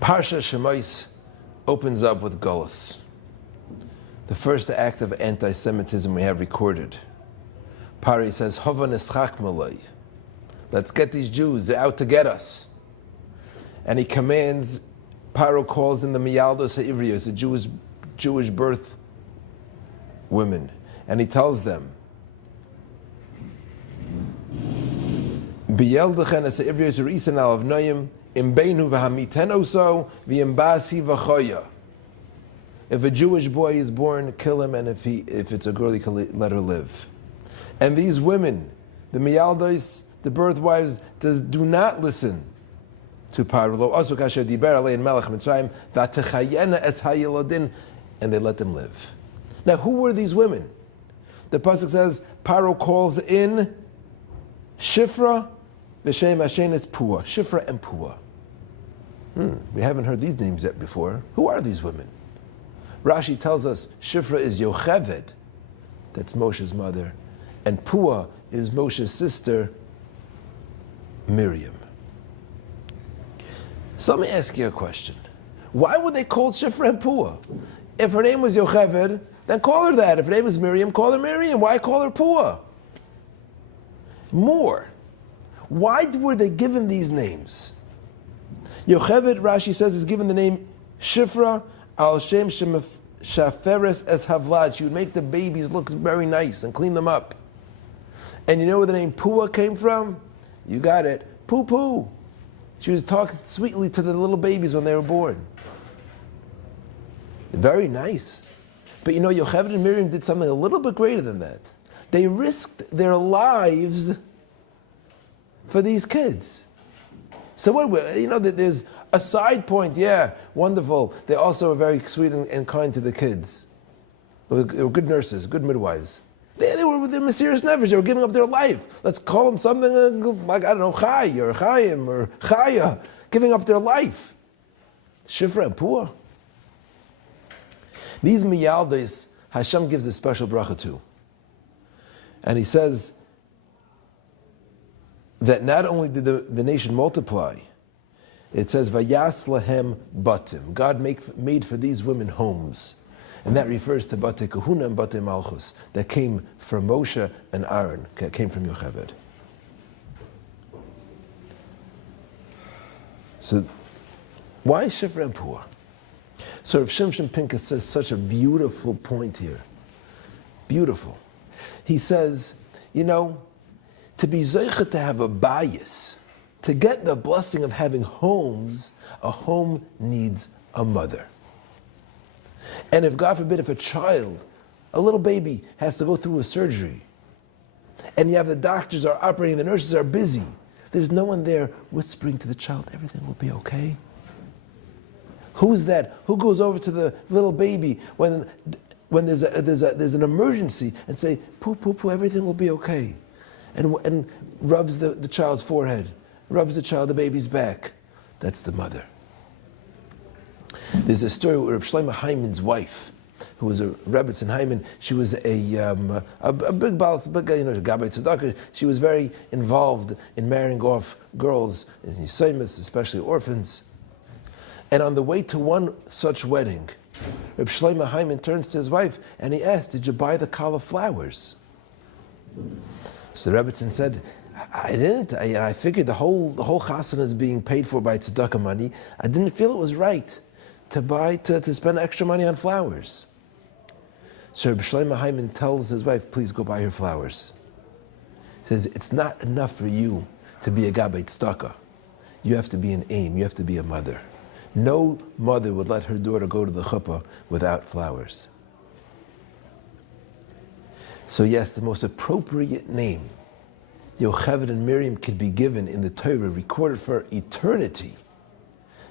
Parshat Shemoth opens up with Golus, the first act of anti-Semitism we have recorded. Pari says, Hova neschak malay. Let's get these Jews, they're out to get us. And he commands, Paro calls in the Miyaldos HaIvriyos, the Jewish birth women, and he tells them, B'yeldachem es HaIvriyos Reisen al Avnoyim, Imbeinu v'hamiten v'yimbasi v'choya. If a Jewish boy is born, kill him, and if it's a girl, you can let her live. And these women, the miyaldos, the birth wives, do not listen to Paro. And they let them live. Now, who were these women? The pasuk says Paro calls in Shifra, v'shem Hashem is Pua. Shifra and Pua. We haven't heard these names yet before. Who are these women? Rashi tells us Shifra is Yocheved, that's Moshe's mother, and Pua is Moshe's sister, Miriam. So let me ask you a question. Why would they call Shifra and Pua? If her name was Yocheved, then call her that. If her name was Miriam, call her Miriam. Why call her Pua? More. Why were they given these names? Yocheved, Rashi says, is given the name Shifra al Shem Shaferes es Havlad. She would make the babies look very nice and clean them up. And you know where the name Pua came from? You got it. Poo poo. She was talking sweetly to the little babies when they were born. Very nice. But you know, Yocheved and Miriam did something a little bit greater than that. They risked their lives for these kids. So what, you know, there's a side point, yeah, wonderful. They also were very sweet and kind to the kids. They were good nurses, good midwives. They were with their Mesiras Nefesh, they were giving up their life. Let's call them something like, I don't know, Chai or Chaim or Chaya, giving up their life. Shifra and Pua. These miyaldos, Hashem gives a special bracha to. And he says that not only did the nation multiply, it says, Vayas lahem batim. God made for these women homes. And that refers to Bate Kahuna and Bate Malchus, that came from Moshe and Aaron, that came from Yocheved. So, why Shifra and Pua? So Rav Shimshon Pinkus says such a beautiful point here. Beautiful. He says, you know, to be zeicha to have a bias, to get the blessing of having homes, a home needs a mother. And if, God forbid, if a child, a little baby, has to go through a surgery, and you have the doctors are operating, the nurses are busy, there's no one there whispering to the child, everything will be okay. Who's that? Who goes over to the little baby when there's an emergency and say, poo, poo, poo, everything will be okay. And rubs the child's forehead, rubs the baby's back. That's the mother. There's a story where Reb Shlomo Hyman's wife, who was a Rebbetzin Hyman, she was a big guy, you know, Gabbai Tzedakah. She was very involved in marrying off girls in Yisaimis, especially orphans. And on the way to one such wedding, Reb Shlomo Hyman turns to his wife and he asks, did you buy the cauliflowers? So the Rebbetzin said, I didn't. I figured the whole chasana is being paid for by tzedakah money. I didn't feel it was right to spend extra money on flowers. So Reb Shlomo Hyman tells his wife, please go buy her flowers. He says, it's not enough for you to be a gabbai tzedakah. You have to be an aim. You have to be a mother. No mother would let her daughter go to the chuppah without flowers. So yes, the most appropriate name Yocheved and Miriam could be given in the Torah, recorded for eternity,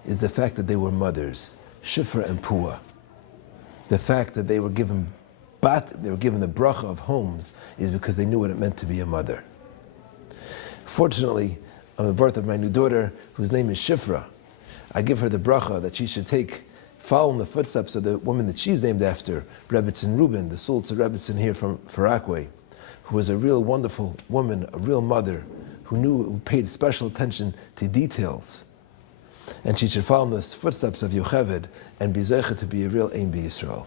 is the fact that they were mothers, Shifra and Pua. The fact that they were given the bracha of homes is because they knew what it meant to be a mother. Fortunately, on the birth of my new daughter, whose name is Shifra, I give her the bracha that she should follow in the footsteps of the woman that she's named after, Rebbetzin Reuben, the Sultz Rebbetzin here from Farakwe, who was a real wonderful woman, a real mother, who paid special attention to details. and she should follow in the footsteps of Yocheved and be zeicha to be a real Ein B'Yisrael.